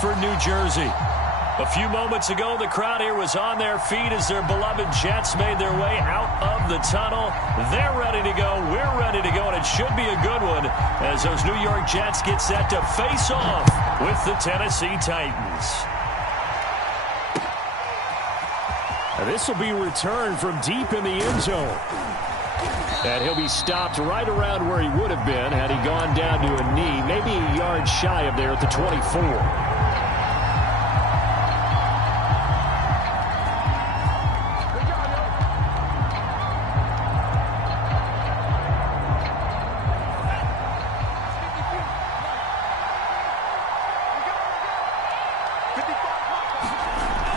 for New Jersey. A few moments ago, the crowd here was on their feet as their beloved Jets made their way out of the tunnel. They're ready to go. We're ready to go, and it should be a good one as those New York Jets get set to face off with the Tennessee Titans. This will be returned from deep in the end zone. And he'll be stopped right around where he would have been had he gone down to a knee, maybe a yard shy of there at the 24.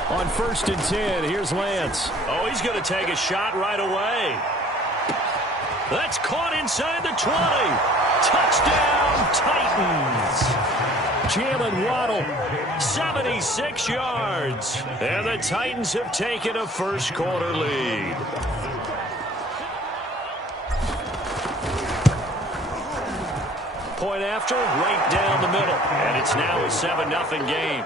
On 1st and 10, here's Lance. Oh, he's going to take a shot right away. That's caught inside the 20. Touchdown, Titans. Jalen Waddle, 76 yards. And the Titans have taken a first quarter lead. Point after, right down the middle. And it's now a 7-0 game.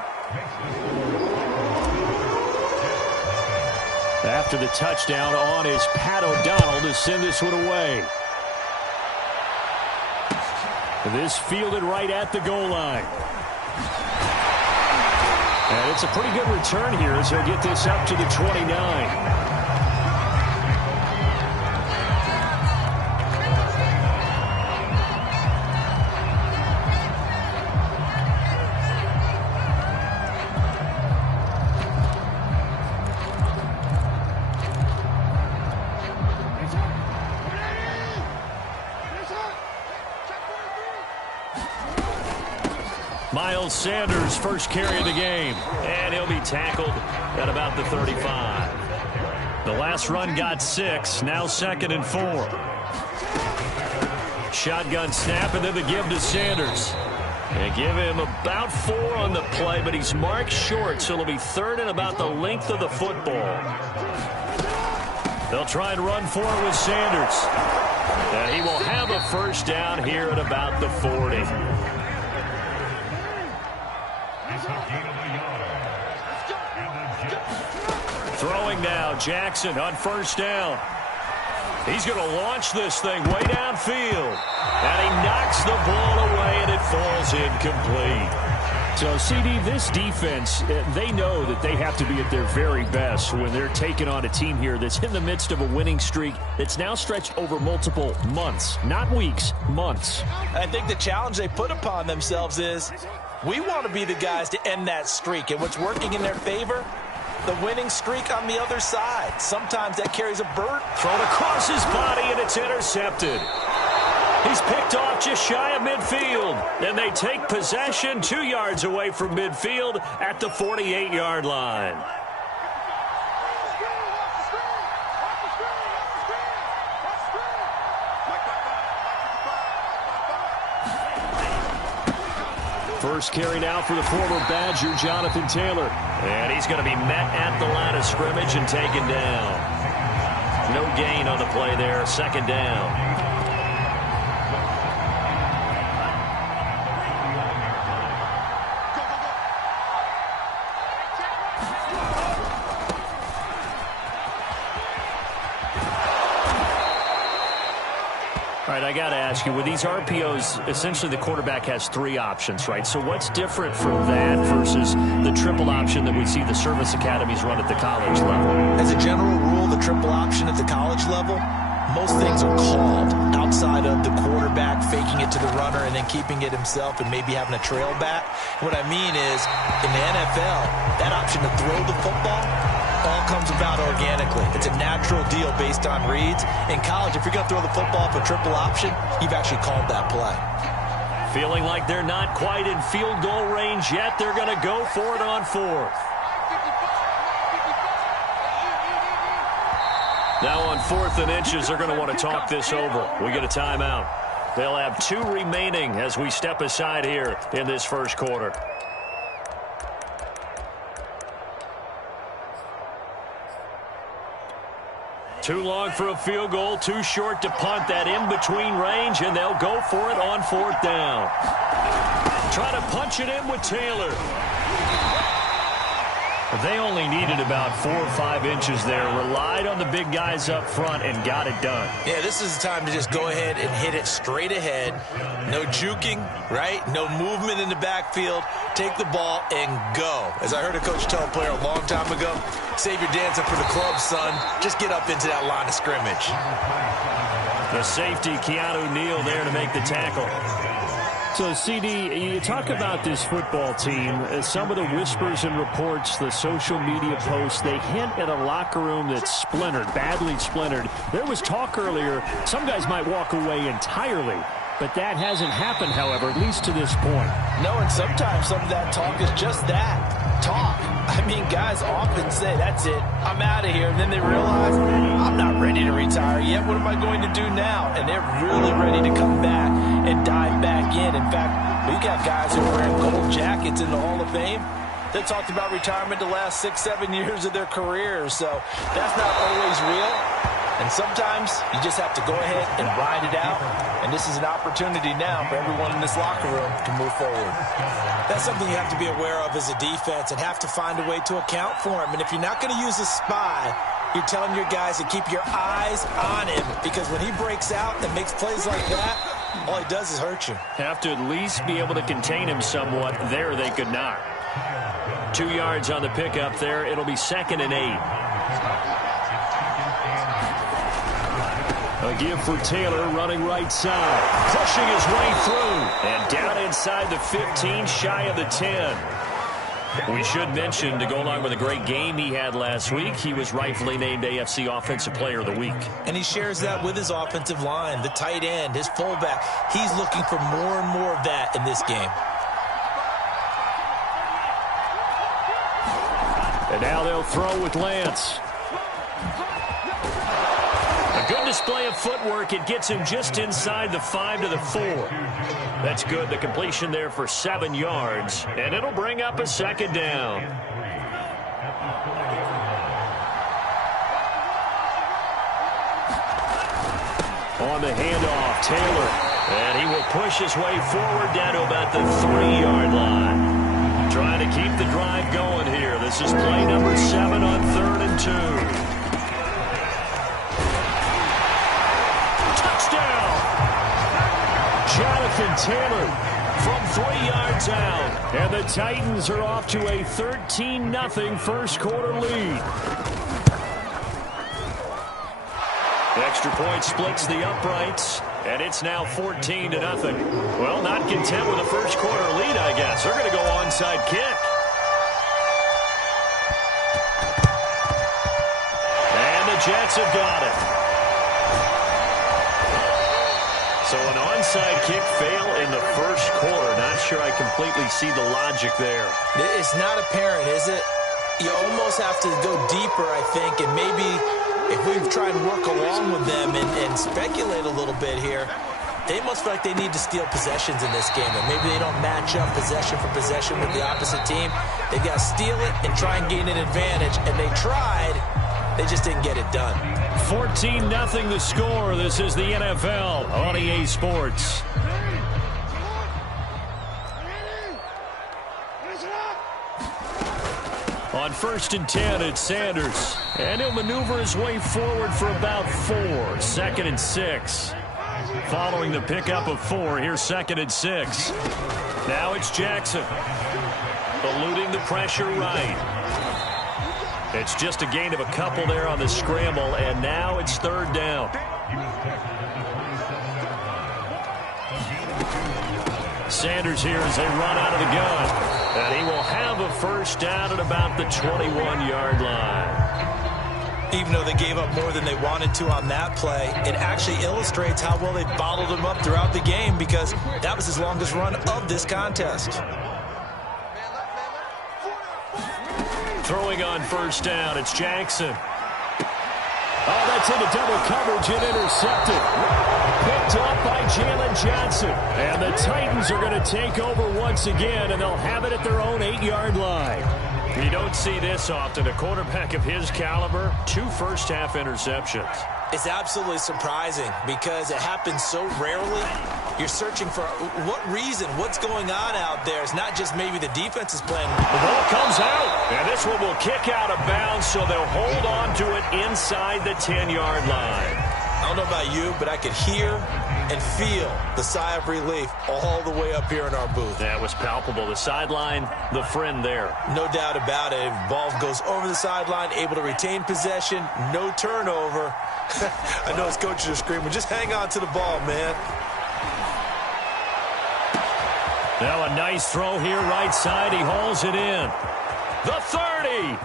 After the touchdown on is Pat O'Donnell to send this one away. This fielded right at the goal line. And it's a pretty good return here as he'll get this up to the 29. Miles Sanders, first carry of the game. And he'll be tackled at about the 35. The last run got 6. Now 2nd and 4. Shotgun snap and then the give to Sanders. They give him about 4 on the play, but he's marked short, so it'll be 3rd and about the length of the football. They'll try and run for it with Sanders. And he will have a first down here at about the 40. Throwing now, Jackson on first down. He's going to launch this thing way downfield. And he knocks the ball away, and it falls incomplete. So, CD, this defense, they know that they have to be at their very best when they're taking on a team here that's in the midst of a winning streak that's now stretched over multiple months, not weeks, months. I think the challenge they put upon themselves is we want to be the guys to end that streak. And what's working in their favor? The winning streak on the other side. Sometimes that carries a burden. Thrown across his body, and it's intercepted. He's picked off just shy of midfield. And they take possession 2 yards away from midfield at the 48-yard line. First carry now for the former Badger, Jonathan Taylor. And he's going to be met at the line of scrimmage and taken down. No gain on the play there. 2nd down. All right, I got to ask you, with these RPOs, essentially the quarterback has 3 options, right? So what's different from that versus the triple option that we see the service academies run at the college level? As a general rule, the triple option at the college level, most things are called outside of the quarterback faking it to the runner and then keeping it himself and maybe having a trail back. What I mean is, in the NFL, that option to throw the football all comes about organically. It's a natural deal based on reads. In college, if you're going to throw the football for triple option, you've actually called that play. Feeling like they're not quite in field goal range yet. They're going to go for it on 4th. Now on 4th and inches, they're going to want to talk this over. We get a timeout. They'll have 2 remaining as we step aside here in this first quarter. Too long for a field goal, too short to punt. That in-between range, and they'll go for it on 4th down. Try to punch it in with Taylor. They only needed about 4 or 5 inches there, relied on the big guys up front, and got it done. Yeah, this is the time to just go ahead and hit it straight ahead. No juking, right? No movement in the backfield. Take the ball and go. As I heard a coach tell a player a long time ago, save your dancing for the club, son. Just get up into that line of scrimmage. The safety, Keanu Neal, there to make the tackle. So, CD, you talk about this football team, some of the whispers and reports, the social media posts, they hint at a locker room that's splintered, badly splintered. There was talk earlier, some guys might walk away entirely, but that hasn't happened, however, at least to this point. No, and sometimes some of that talk is just that, talk. I mean, guys often say, that's it, I'm out of here, and then they realize, I'm not ready to retire yet, what am I going to do now? And they're really ready to come back and dive back in. In fact, we got guys who are wearing gold jackets in the Hall of Fame that talked about retirement the last 6-7 years of their careers, so that's not always real. And sometimes you just have to go ahead and ride it out. And this is an opportunity now for everyone in this locker room to move forward. That's something you have to be aware of as a defense and have to find a way to account for him. And if you're not going to use a spy, you're telling your guys to keep your eyes on him. Because when he breaks out and makes plays like that, all he does is hurt you. Have to at least be able to contain him somewhat. There they could not. 2 yards on the pickup there. It'll be 2nd and 8. A give for Taylor running right side. Pushing his way through. And down inside the 15, shy of the 10. We should mention, to go along with a great game he had last week, he was rightfully named AFC Offensive Player of the Week. And he shares that with his offensive line, the tight end, his fullback. He's looking for more and more of that in this game. And now they'll throw with Lance. A good display of footwork. It gets him just inside the 5 to the 4. That's good. The completion there for 7 yards. And it'll bring up a 2nd down. On the handoff, Taylor. And he will push his way forward down to about the 3-yard line. Trying to keep the drive going here. This is play number 7 on 3rd and 2. Jonathan Taylor from 3 yards out. And the Titans are off to a 13-0 first quarter lead. The extra point splits the uprights, and it's now 14-0. Well, not content with a first quarter lead, I guess. They're going to go onside kick. And the Jets have got it. So an onside kick fail in the first quarter. Not sure I completely see the logic there. It's not apparent, is it? You almost have to go deeper, I think, and maybe if we try and work along with them and speculate a little bit here, they must feel like they need to steal possessions in this game, and maybe they don't match up possession for possession with the opposite team. They've got to steal it and try and gain an advantage, and they tried. They just didn't get it done. 14-0 the score. This is the NFL on EA Sports. On 1st and 10, it's Sanders. And he'll maneuver his way forward for about 4. 2nd and 6. Following the pickup of 4, here's 2nd and 6. Now it's Jackson. Eluding the pressure right. It's just a gain of a couple there on the scramble, and now it's 3rd down. Sanders here as they run out of the gun. And he will have a first down at about the 21-yard line. Even though they gave up more than they wanted to on that play, it actually illustrates how well they bottled him up throughout the game, because that was his longest run of this contest. Throwing on 1st down, it's Jackson. Oh, that's into double coverage and intercepted. Picked up by Jalen Johnson. And the Titans are going to take over once again, and they'll have it at their own 8-yard line. You don't see this often. A quarterback of his caliber, 2 first-half interceptions. It's absolutely surprising because it happens so rarely. You're searching for what reason, what's going on out there. It's not just maybe the defense is playing. The ball comes out, and this one will kick out of bounds, so they'll hold on to it inside the 10-yard line. I don't know about you, but I could hear and feel the sigh of relief all the way up here in our booth. That was palpable. The sideline, the friend there. No doubt about it. Ball goes over the sideline, able to retain possession, no turnover. I know his coaches are screaming, just hang on to the ball, man. Now a nice throw here, right side. He hauls it in. The 30.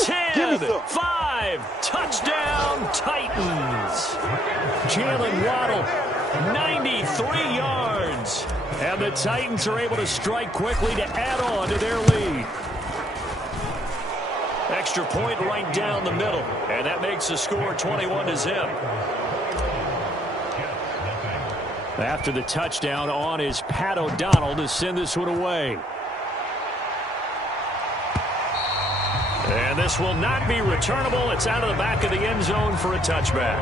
10, 5, touchdown, Titans. Jalen Waddle, 93 yards. And the Titans are able to strike quickly to add on to their lead. Extra point right down the middle. And that makes the score 21-0. After the touchdown, on is Pat O'Donnell to send this one away. And this will not be returnable. It's out of the back of the end zone for a touchback.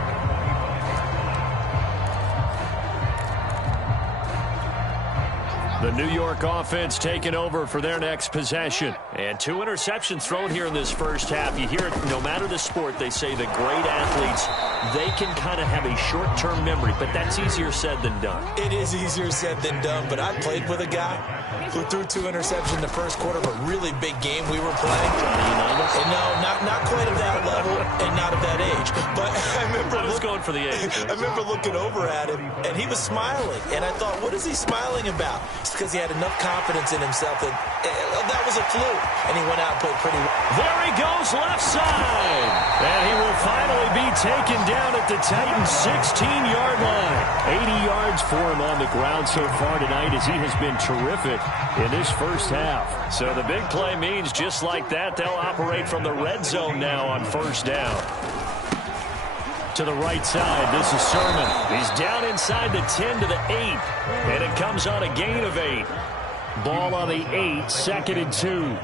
The New York offense taking over for their next possession. And 2 interceptions thrown here in this first half. You hear it, no matter the sport, they say the great athletes, they can kind of have a short-term memory, but that's easier said than done. It is easier said than done, but I played with a guy who threw 2 interceptions in the first quarter of a really big game we were playing. And no, not quite at that level and not at that age. But I was going for the age. I remember looking over at him, and he was smiling. And I thought, what is he smiling about? It's because he had enough confidence in himself that that was a fluke. And he went out and played pretty well. There he goes, left side. And he will finally be taken down at the Titans' 16-yard line. 80 yards for him on the ground so far tonight, as he has been terrific in this first half. So the big play means just like that, they'll operate from the red zone now on first down. To the right side, this is Sermon. He's down inside the 10 to the 8. And it comes on a gain of 8. Ball on the 8, 2nd and 2.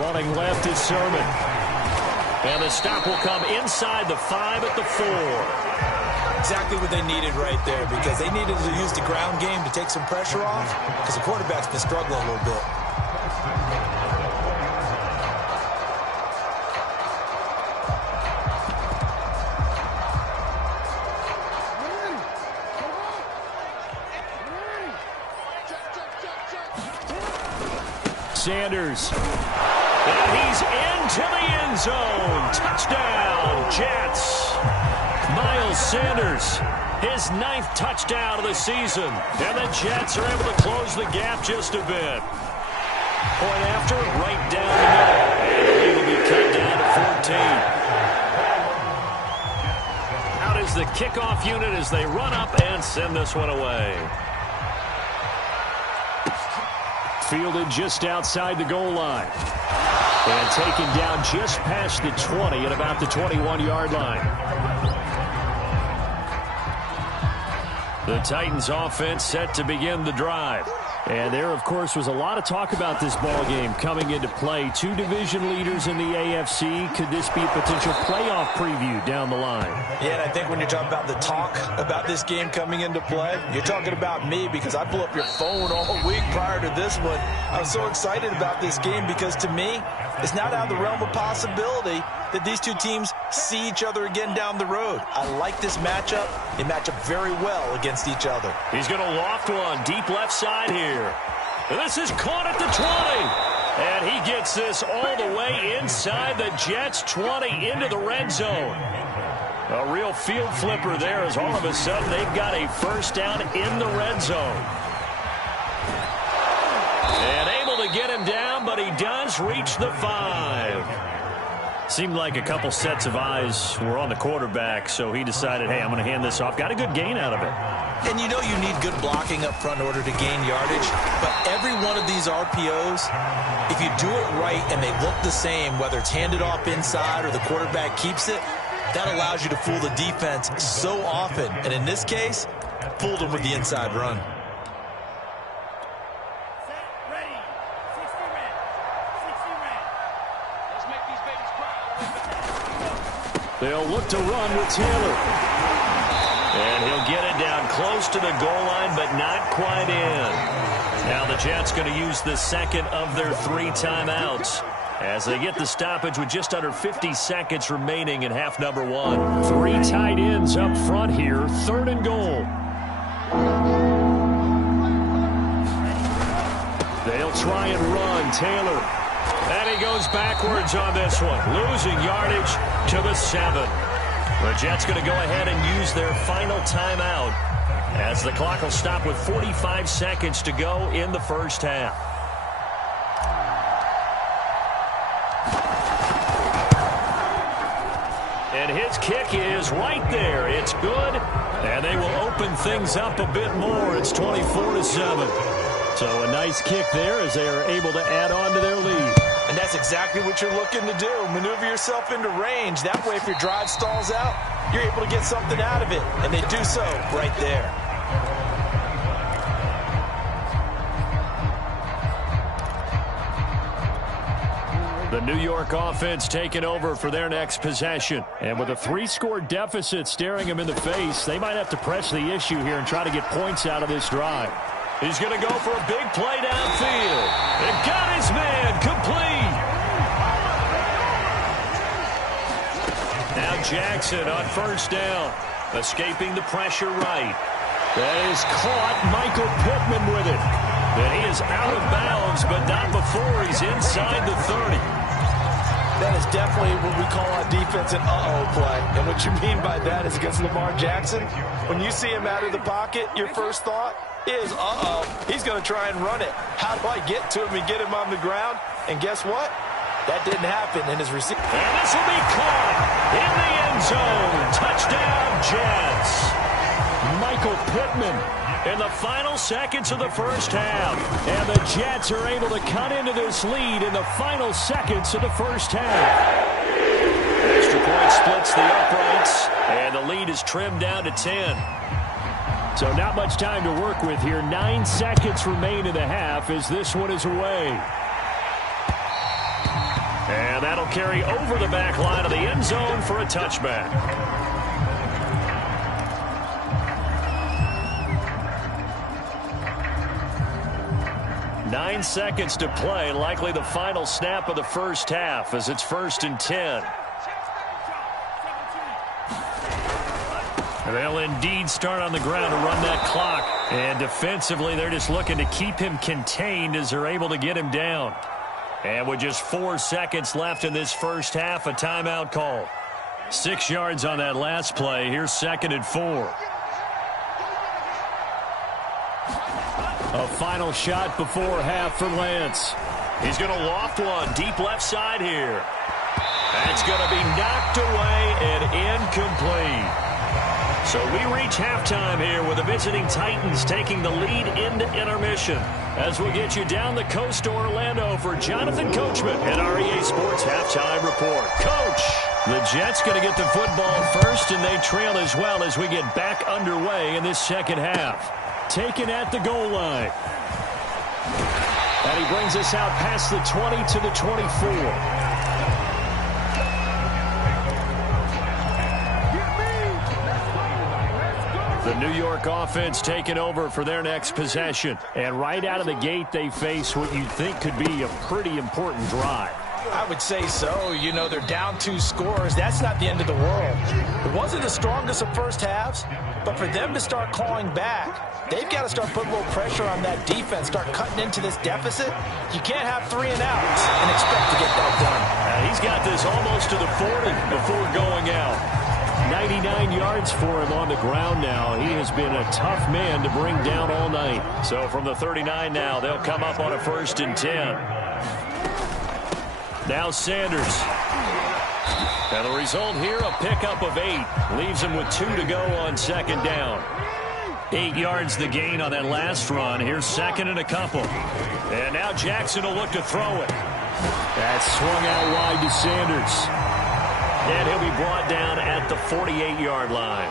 Running left is Sermon. And the stop will come inside the 5 at the 4. Exactly what they needed right there, because they needed to use the ground game to take some pressure off, because the quarterback's been struggling a little bit. Sanders. And he's into the end zone. Touchdown, Jets. Miles Sanders, his 9th touchdown of the season. And the Jets are able to close the gap just a bit. Point after, right down the middle. And he will be cut down to 14. Out is the kickoff unit as they run up and send this one away. Fielded just outside the goal line. And taken down just past the 20 at about the 21-yard line. The Titans offense set to begin the drive. And there, of course, was a lot of talk about this ball game coming into play. 2 division leaders in the AFC. Could this be a potential playoff preview down the line? Yeah, and I think when you're talking about the talk about this game coming into play, you're talking about me, because I blew up your phone all week prior to this one. I was so excited about this game because, to me, it's not out of the realm of possibility that these 2 teams see each other again down the road. I like this matchup. They match up very well against each other. He's going to loft one deep left side here. And this is caught at the 20. And he gets this all the way inside the Jets' 20 into the red zone. A real field flipper there, as all of a sudden they've got a first down in the red zone. And able to get him down, but he does reach the 5. Seemed like a couple sets of eyes were on the quarterback, so he decided, hey, I'm going to hand this off. Got a good gain out of it. And you know you need good blocking up front in order to gain yardage, but every one of these RPOs, if you do it right and they look the same, whether it's handed off inside or the quarterback keeps it, that allows you to fool the defense so often. And in this case, fooled them with the inside run. They'll look to run with Taylor. And he'll get it down close to the goal line, but not quite in. Now the Jets going to use the second of their 3 timeouts as they get the stoppage with just under 50 seconds remaining in half number 1. 3 tight ends up front here, 3rd and goal. They'll try and run. Taylor. And he goes backwards on this one, losing yardage to the 7. The Jets going to go ahead and use their final timeout as the clock will stop with 45 seconds to go in the first half. And his kick is right there. It's good, and they will open things up a bit more. It's 24-7. So a nice kick there as they are able to add on to their lead. And that's exactly what you're looking to do. Maneuver yourself into range. That way, if your drive stalls out, you're able to get something out of it. And they do so right there. The New York offense taking over for their next possession. And with a 3-score deficit staring them in the face, they might have to press the issue here and try to get points out of this drive. He's going to go for a big play downfield. And got his man complete. Now Jackson on first down. Escaping the pressure right. That is caught. Michael Pittman with it. And he is out of bounds, but not before he's inside the 30. That is definitely what we call on defense an uh-oh play. And what you mean by that is against Lamar Jackson, when you see him out of the pocket, your first thought is, uh-oh, he's going to try and run it. How do I get to him and get him on the ground? And guess what? That didn't happen in his receiver. And this will be caught in the end zone. Touchdown, Jets. Michael Pittman in the final seconds of the first half. And the Jets are able to cut into this lead in the final seconds of the first half. Extra point splits the uprights, and the lead is trimmed down to 10. So not much time to work with here. 9 seconds remain in the half as this one is away. And that'll carry over the back line of the end zone for a touchback. Nine seconds to play, likely the final snap of the first half as it's 1st and 10. They'll indeed start on the ground to run that clock. And defensively, they're just looking to keep him contained as they're able to get him down. And with just 4 seconds left in this first half, a timeout call. 6 yards on that last play. Here's 2nd and 4. A final shot before half for Lance. He's going to loft one deep left side here. That's going to be knocked away and incomplete. So we reach halftime here with the visiting Titans taking the lead into intermission. As we'll get you down the coast to Orlando for Jonathan Coachman at our EA Sports Halftime Report. Coach! The Jets going to get the football first, and they trail as well as we get back underway in this second half. Taken at the goal line. And he brings us out past the 20 to the 24. The New York offense taking over for their next possession. And right out of the gate, they face what you'd think could be a pretty important drive. I would say so. You know, they're down 2 scores. That's not the end of the world. It wasn't the strongest of first halves, but for them to start clawing back, they've got to start putting a little pressure on that defense, start cutting into this deficit. You can't have 3 and outs and expect to get that done. He's got this almost to the 40 before going out. 99 yards for him on the ground now. He has been a tough man to bring down all night. So from the 39 now, they'll come up on a 1st and 10. Now Sanders. And the result here, a pickup of 8. Leaves him with 2 to go on 2nd down. 8 yards the gain on that last run. Here's 2nd and a couple. And now Jackson will look to throw it. That's swung out wide to Sanders. And he'll be brought down at the 48-yard line.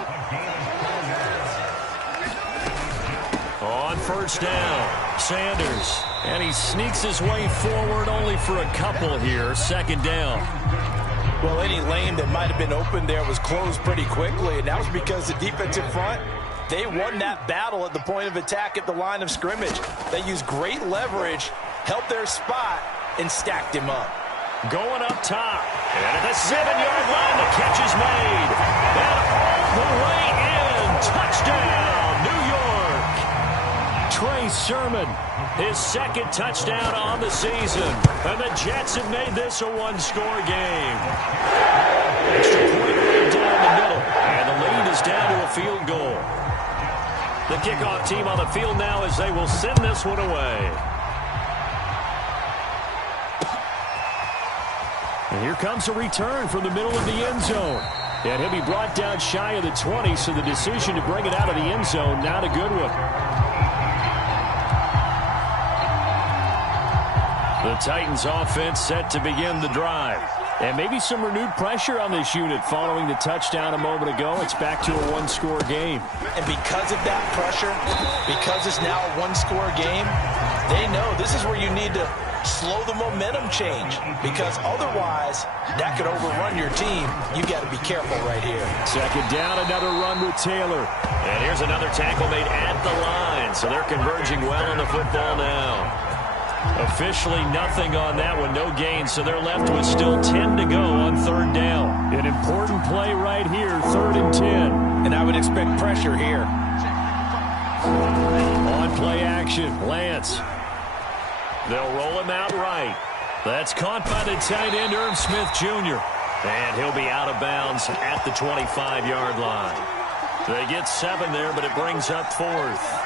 On 1st down, Sanders. And he sneaks his way forward only for a couple here. 2nd down. Well, any lane that might have been open there was closed pretty quickly, and that was because the defensive front, they won that battle at the point of attack at the line of scrimmage. They used great leverage, held their spot, and stacked him up. Going up top. And at the 7-yard line, the catch is made. And all the way in. Touchdown, New York. Trey Sermon, his second touchdown on the season. And the Jets have made this a one-score game. Extra point right down the middle. And the lead is down to a field goal. The kickoff team on the field now as they will send this one away. And here comes a return from the middle of the end zone. And he'll be brought down shy of the 20, so the decision to bring it out of the end zone, not a good one. The Titans offense set to begin the drive. And maybe some renewed pressure on this unit following the touchdown a moment ago. It's back to a one-score game. And because of that pressure, because it's now a one-score game, they know this is where you need to slow the momentum change, because otherwise that could overrun your team. You got to be careful right here. Second down, another run with Taylor. And here's another tackle made at the line, so they're converging well on the football now. Officially nothing on that one, no gain, so they're left with still 10 to go on third down. An important play right here, 3rd and 10. And I would expect pressure here. On play action, Lance. They'll roll him out right. That's caught by the tight end, Irv Smith Jr. And he'll be out of bounds at the 25-yard line. They get 7 there, but it brings up 4th.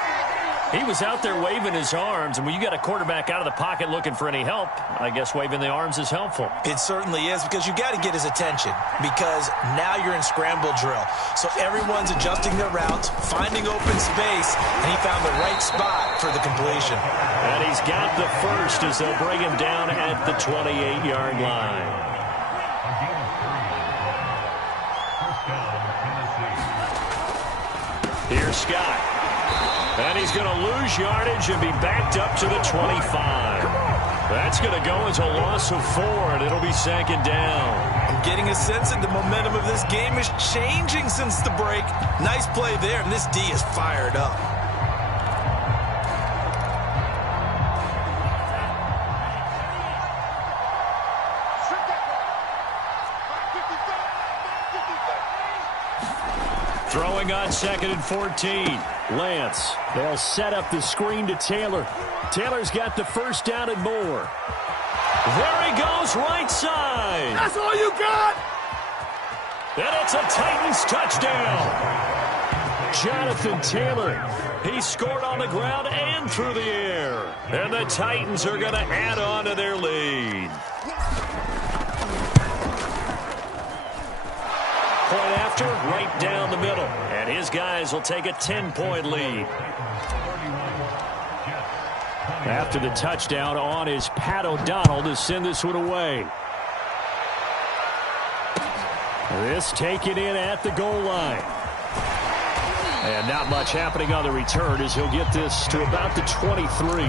He was out there waving his arms, and when you got a quarterback out of the pocket looking for any help, I guess waving the arms is helpful. It certainly is, because you got to get his attention, because now you're in scramble drill. So everyone's adjusting their routes, finding open space, and he found the right spot for the completion. And he's got the first as they'll bring him down at the 28-yard line. Here's Scott. And he's going to lose yardage and be backed up to the 25. That's going to go as a loss of 4, and it'll be 2nd down. I'm getting a sense that the momentum of this game is changing since the break. Nice play there, and this D is fired up. Throwing on 2nd and 14. Lance. They'll set up the screen to Taylor. Taylor's got the first down and more. There he goes, right side. That's all you got? And it's a Titans touchdown. Jonathan Taylor. He scored on the ground and through the air. And the Titans are going to add on to their lead. Point after, right down the middle. And his guys will take a 10-point lead. After the touchdown on is Pat O'Donnell to send this one away. This taken in at the goal line. And not much happening on the return as he'll get this to about the 23.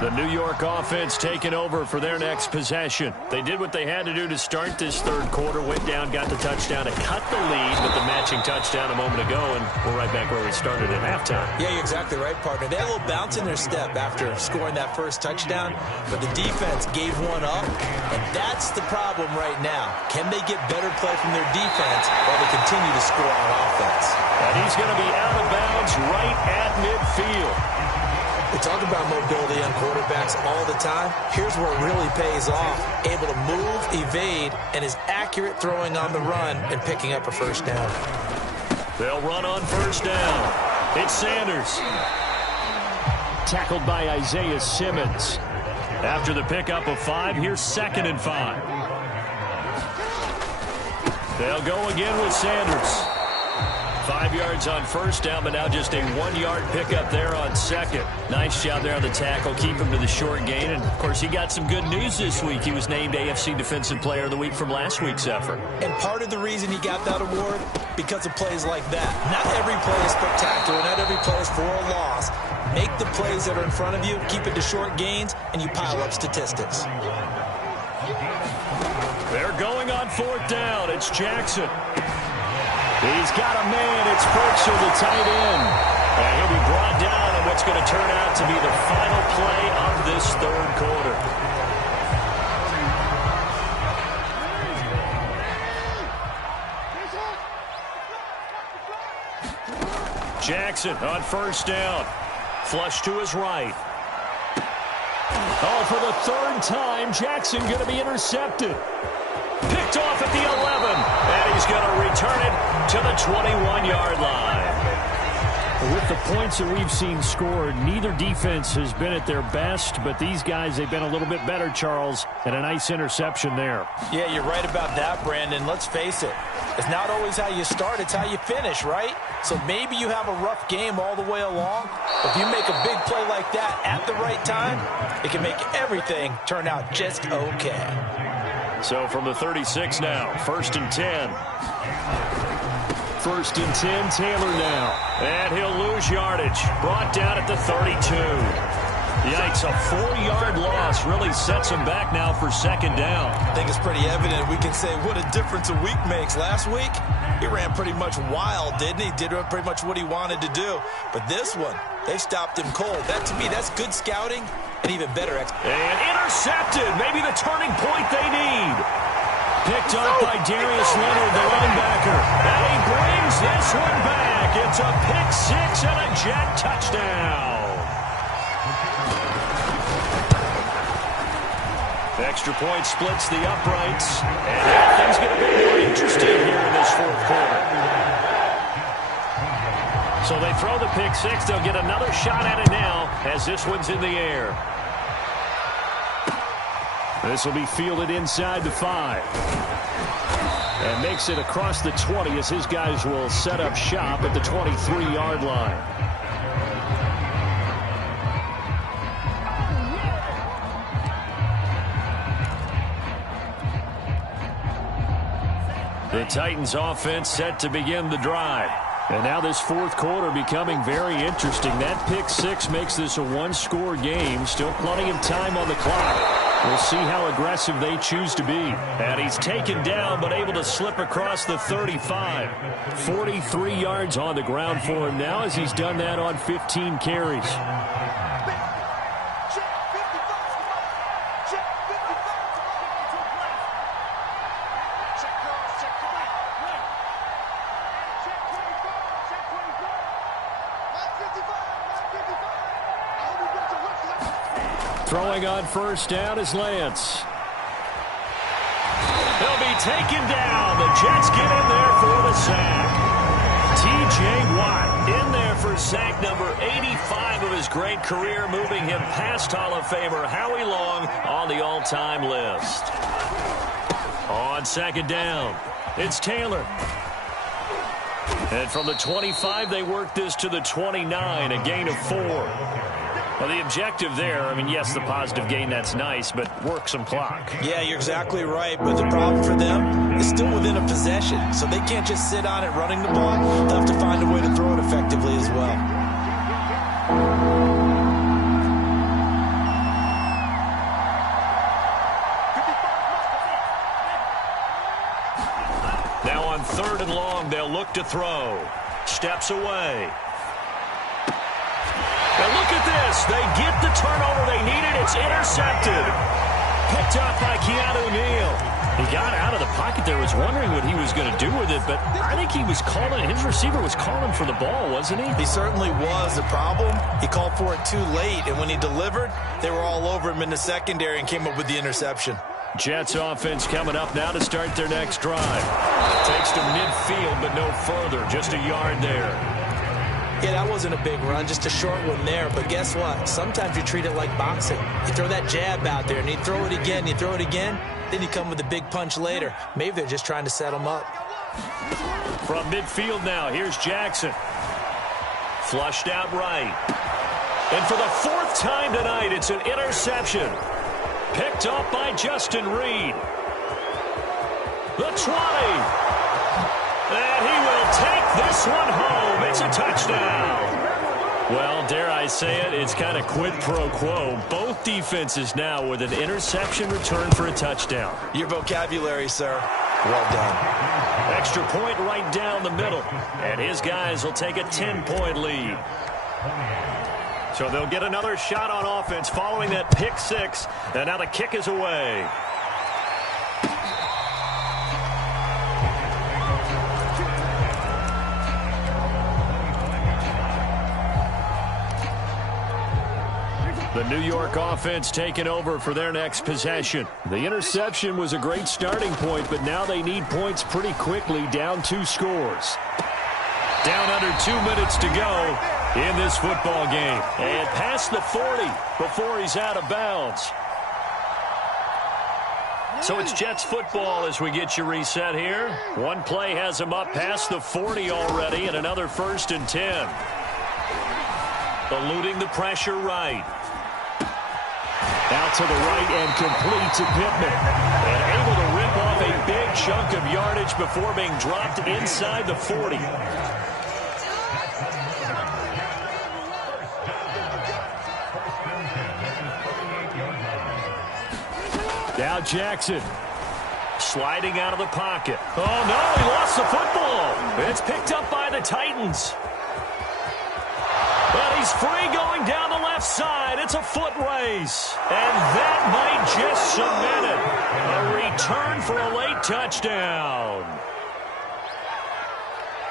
The New York offense taking over for their next possession. They did what they had to do to start this third quarter, went down, got the touchdown to cut the lead with the matching touchdown a moment ago, and we're right back where we started at halftime. Yeah, you're exactly right, partner. They had a little bounce in their step after scoring that first touchdown, but the defense gave one up, and that's the problem right now. Can they get better play from their defense while they continue to score on offense? And he's going to be out of bounds right at midfield. We talk about mobility on quarterbacks all the time. Here's where it really pays off. Able to move, evade, and is accurate throwing on the run and picking up a first down. They'll run on first down. It's Sanders. Tackled by Isaiah Simmons. After the pickup of 5, here's 2nd and 5. They'll go again with Sanders. 5 yards on first down, but now just a 1-yard pickup there on second. Nice job there on the tackle. Keep him to the short gain. And, of course, he got some good news this week. He was named AFC Defensive Player of the Week from last week's effort. And part of the reason he got that award, because of plays like that. Not every play is spectacular. Not every play is for a loss. Make the plays that are in front of you, keep it to short gains, and you pile up statistics. They're going on fourth down. It's Jackson. He's got a man. It's Firkser, the tight end. And he'll be brought down in what's going to turn out to be the final play of this third quarter. Jackson on first down. Flush to his right. Oh, for the third time, Jackson going to be intercepted. Picked off at the 11, and he's going to return it to the 21-yard line. With the points that we've seen scored, neither defense has been at their best, but these guys, they've been a little bit better, Charles, and a nice interception there. Yeah, you're right about that, Brandon. Let's face it. It's not always how you start, it's how you finish, right? So maybe you have a rough game all the way along. If you make a big play like that at the right time, it can make everything turn out just okay. So from the 36 now, 1st and 10. 1st and 10, Taylor now. And he'll lose yardage. Brought down at the 32. Yikes, a 4-yard loss really sets him back now for 2nd down. I think it's pretty evident. We can say what a difference a week makes. Last week, he ran pretty much wild, didn't he? Did pretty much what he wanted to do. But this one, they stopped him cold. That, to me, that's good scouting and even better. And intercepted. Maybe the turning point they need. Picked up by Darius Leonard, the linebacker. And he brings this one back. It's a pick six and a Jet touchdown. Extra point splits the uprights. And now things get a bit more interesting here in this fourth quarter. So they throw the pick six. They'll get another shot at it now as this one's in the air. This will be fielded inside the 5. And makes it across the 20 as his guys will set up shop at the 23-yard line. The Titans offense set to begin the drive. And now this fourth quarter becoming very interesting. That pick six makes this a one-score game. Still plenty of time on the clock. We'll see how aggressive they choose to be. And he's taken down but able to slip across the 35. 43 yards on the ground for him now as he's done that on 15 carries. Throwing on first down is Lance. He'll be taken down. The Jets get in there for the sack. T.J. Watt in there for sack number 85 of his great career, moving him past Hall of Famer Howie Long on the all-time list. On 2nd down, it's Taylor. And from the 25, they work this to the 29, a gain of 4. Well, the objective there, I mean, yes, the positive gain, that's nice, but work some clock. Yeah, you're exactly right, but the problem for them is still within a possession, so they can't just sit on it running the ball. They'll have to find a way to throw it effectively as well. Now on 3rd and long, they'll look to throw. Steps away. Now look at this. They get the turnover they needed. It's intercepted. Picked up by Keanu Neal. He got out of the pocket there, was wondering what he was going to do with it, but I think he was calling, his receiver was calling for the ball, wasn't he? He certainly was. The problem, he called for it too late, and when he delivered, they were all over him in the secondary and came up with the interception. Jets offense coming up now to start their next drive. Takes to midfield, but no further. Just a yard there. Yeah, that wasn't a big run, just a short one there. But guess what? Sometimes you treat it like boxing. You throw that jab out there, and you throw it again, then you come with a big punch later. Maybe they're just trying to set them up. From midfield now, here's Jackson. Flushed out right. And for the fourth time tonight, it's an interception. Picked up by Justin Reed. The 20. And he will take this one home. It's a touchdown. Well, dare I say it, it's kind of quid pro quo. Both defenses now with an interception return for a touchdown. Your vocabulary, sir. Well done. Extra point right down the middle. And his guys will take a 10-point lead. So they'll get another shot on offense following that pick six. And now the kick is away. The New York offense taking over for their next possession. The interception was a great starting point, but now they need points pretty quickly, down 2 scores. Down under 2 minutes to go in this football game. And past the 40 before he's out of bounds. So it's Jets football as we get you reset here. One play has them up past the 40 already, and another 1st and 10. Eluding the pressure right. Out to the right and complete to Pittman. And able to rip off a big chunk of yardage before being dropped inside the 40. Now Jackson. Sliding out of the pocket. Oh, no, he lost the football. It's picked up by the Titans. But he's free going down the left side. It's a foot race. And that might just cement it. A return for a late touchdown.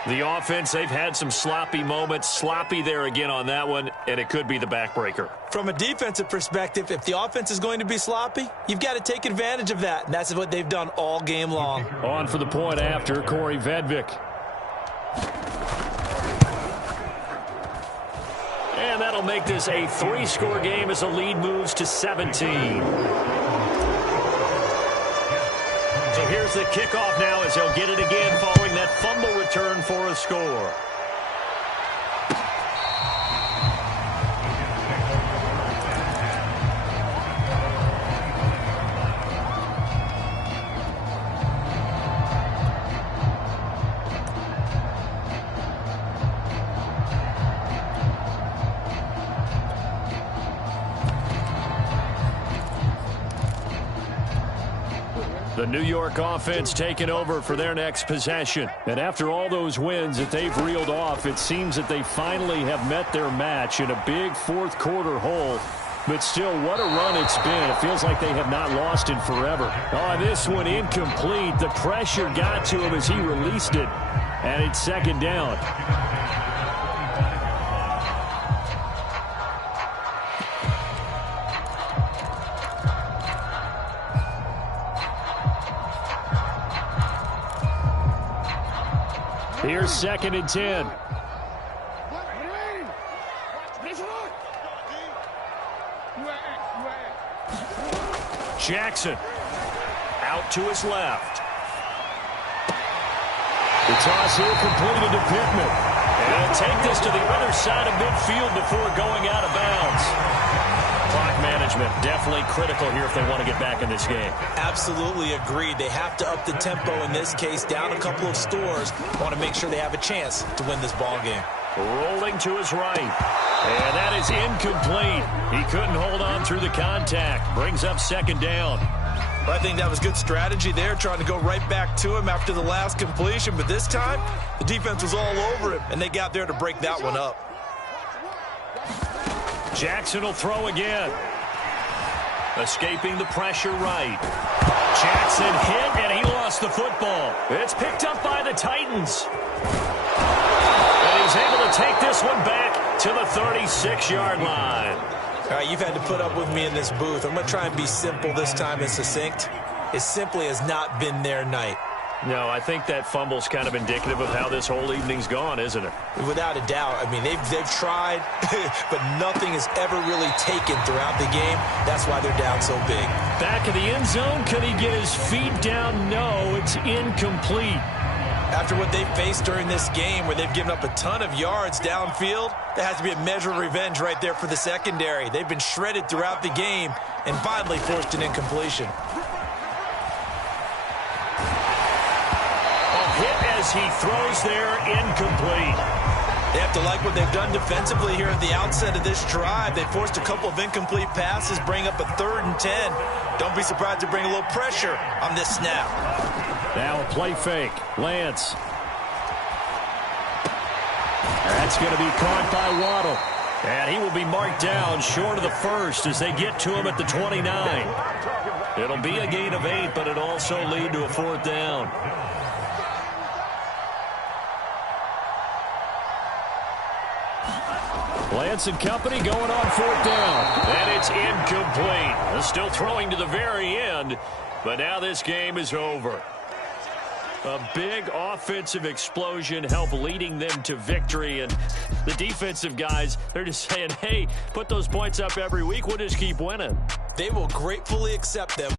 The offense, they've had some sloppy moments. Sloppy there again on that one, and it could be the backbreaker. From a defensive perspective, if the offense is going to be sloppy, you've got to take advantage of that. And that's what they've done all game long. On for the point after, Corey Vedvik. And that'll make this a 3-score game as the lead moves to 17. So here's the kickoff now as they'll get it again following that fumble return for a score. The New York offense taking over for their next possession. And after all those wins that they've reeled off, it seems that they finally have met their match in a big fourth-quarter hole. But still, what a run it's been. It feels like they have not lost in forever. Oh, this one incomplete. The pressure got to him as he released it. And it's 2nd down. Here's 2nd and 10. Jackson out to his left. The toss here completed to Pittman. And he'll take this to the other side of midfield before going out of bounds. Clock management definitely critical here if they want to get back in this game. Absolutely agreed. They have to up the tempo in this case, down a couple of scores. Want to make sure they have a chance to win this ball game. Rolling to his right. And that is incomplete. He couldn't hold on through the contact. Brings up 2nd down. I think that was good strategy there, trying to go right back to him after the last completion. But this time, the defense was all over him, and they got there to break that one up. Jackson will throw again. Escaping the pressure right. Jackson hit, and he lost the football. It's picked up by the Titans. And he's able to take this one back to the 36-yard line. All right, you've had to put up with me in this booth. I'm going to try and be simple this time and succinct. It simply has not been their night. No, I think that fumble's kind of indicative of how this whole evening's gone, isn't it? Without a doubt. I mean, they've tried, but nothing has ever really taken throughout the game. That's why they're down so big. Back of the end zone, could he get his feet down? No, it's incomplete. After what they've faced during this game where they've given up a ton of yards downfield, there has to be a measure of revenge right there for the secondary. They've been shredded throughout the game and finally forced an incompletion. A hit as he throws there, incomplete. They have to like what they've done defensively here at the outset of this drive. They forced a couple of incomplete passes, bring up a 3rd and 10. Don't be surprised to bring a little pressure on this snap. Now a play fake. Lance. That's going to be caught by Waddle. And he will be marked down short of the first as they get to him at the 29. It'll be a gain of 8, but it'll also lead to a 4th down. Lance and company going on 4th down. And it's incomplete. They're still throwing to the very end, but now this game is over. A big offensive explosion helped leading them to victory, and the defensive guys, they're just saying, hey, put those points up every week, we'll just keep winning. They will gratefully accept them.